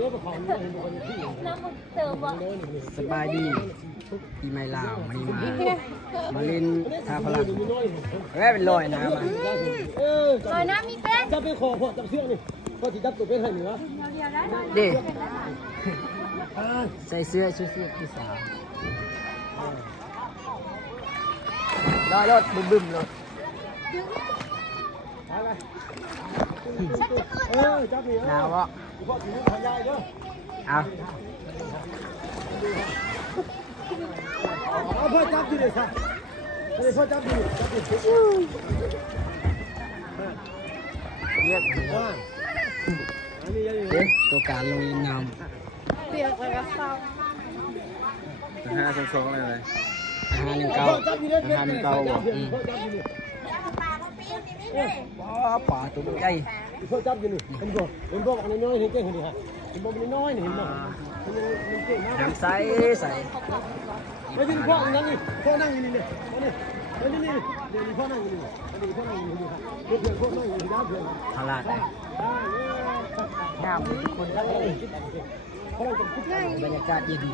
น้ำมันเติมวะ สบายดีปีใหม่ลาววันนี้มาเล่นท่าพลังเป็นลอยน้ำมา ลอยน้ำมีเป็น จับไปคอพอจับเชือกนี่พอที่จับตัวเป็นให้เหนือ เดียวได้ เด้ใส่เสื้อชุดที่สาวลอยรถบึ้มๆเลย จับนี่ หนาวะ พอที่นี่ทำได้เด้อ เอา พ่อจับดีเลยค่ะพ่อจับดีจับดี เรียก อันนี้ยัง เด็กตัวการลงน้ เปียกเลยก็เศร้า 522เลย ำอาหารหนึ่งเก้าอาหารหนึ่งเก้าบ่ป่าตัวใหญ่ พ่อจับดีนี่เห็นบ่เห็นบ่อันน้อยเห็นเก่งเห็นดิฮะเห็นบ่มันน้อยนี่เห็นบ่มันเก่งมาก น้ำใสใส ไม่ใช่พ่อนั่งนี่พ่อนั่งอยู่นี่เนี่ยนี่เดี๋ยวพ่อนั่งอยู่นี่เดี๋ยวพ่อนั่งอยู่นี่ครับเพื่อนพ่อนั่งอยู่ที่ด้านเพื่อน พลาดงามทุกคนทั้งเลยบรรยากาศเย็นดี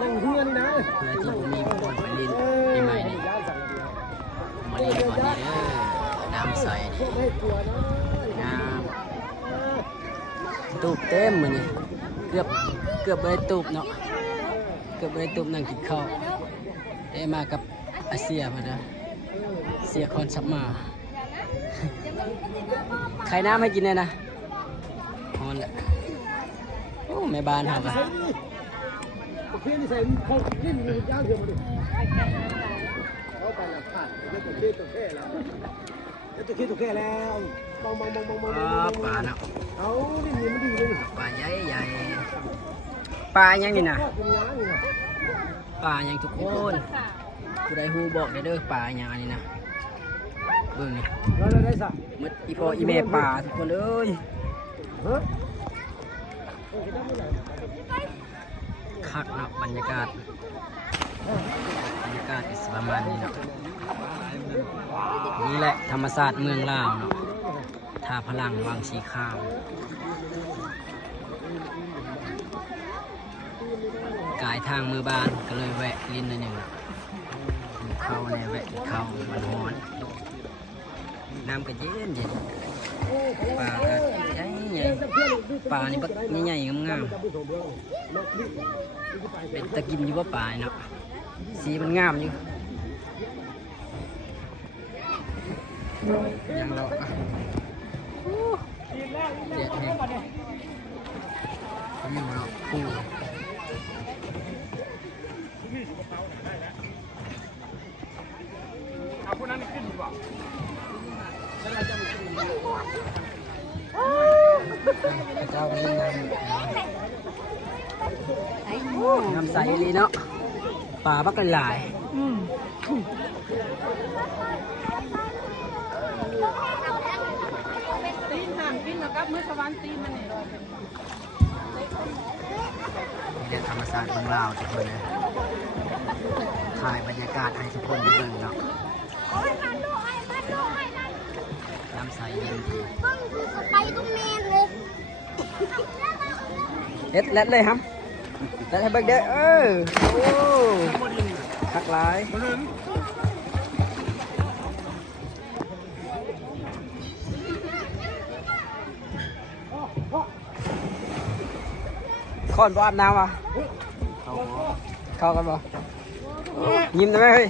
นั่งเพื่อนนี่นะ เพื่อที่ผมมีคนไปเล่นปีใหม่นี่มาเล่นก่อนนี่น้ำใสดี ไม่กลัวนะ น้ำตูบเต็มมือนี่เกือบไปตูบเนาะเกือบไปตูบนั่งกินข้าวได้มากับอาเซียมาเด้อเสียคอนซับมาใครน้ำให้กินเลยนะฮอนแหละโอ้แม่บ้านครับ เพื่อนนี่ใส่เขาดิ้นย่างเถื่อนมาดิเขาไปแล้วขาดตัวแค่แล้วตัวแค่แล้วมอง ปลาเนาะ เอาดิ้นนี่มันดีเลย ปลาใหญ่ใหญ่ปลายังนี่นะ เป็นย่างนี่ ปลายังทุกคนผู้ใดฮู้บอกได้เด้อปลาอย่างนี้นะเบิ่งนี่ แล้วได้สัก มัดอีพ่ออีแม่ปลาทุกคนเอ้ย ฮะ คักเนาะบรรยากาศประมาณนี้เนาะนี่แหละธรรมศาสตร์เมืองลาวเนาะท่าพลังวังสีข้าวกายทางมือบ้านก็เลยแวะลิ้นหนึ่งเข้าในแวะเข้ามันฮ้อนน้ำก็เย็นปลาก็ใหญ่ปลานี่บักใหญ่ๆงามๆเป็นตะกินอยู่ว่าปลาเนาะสีมันงามอยู่ยังเราเจ็ดนี่ยังเราคู่เจ้าเป็นน้ำใสเลยเนาะปลาบักหลายตีนห่างกินแล้วกับมื้อสวรรค์ตีนมันนี่ เดี๋ยวธรรมศาสตร์ของเราทุกคนนะถ่ายบรรยากาศให้ทุกคนได้เบิ่งเนาะน้ำใสเย็นดี ไปตรงเมนเลย เล็ดเลยครับเล็ดให้เบิ่งเด้อโอ้คักหลายคอนบ่อาบน้ำวะเข้ากันบ่ยิ้มได้ไหมเฮ้ย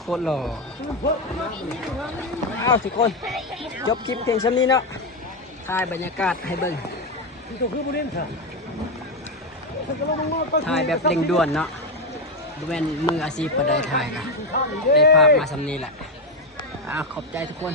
โคตรหล่ออ้าวทุกคนจบคลิปเพียงเท่านี้เนาะถ่ายบรรยากาศให้เบิ่งถ่ายแบบเร่งด่วนเนาะดูเป็นมืออาชีพประเดี๋ยวถ่ายนะได้ภาพมาสำนี้แหละขอบใจทุกคน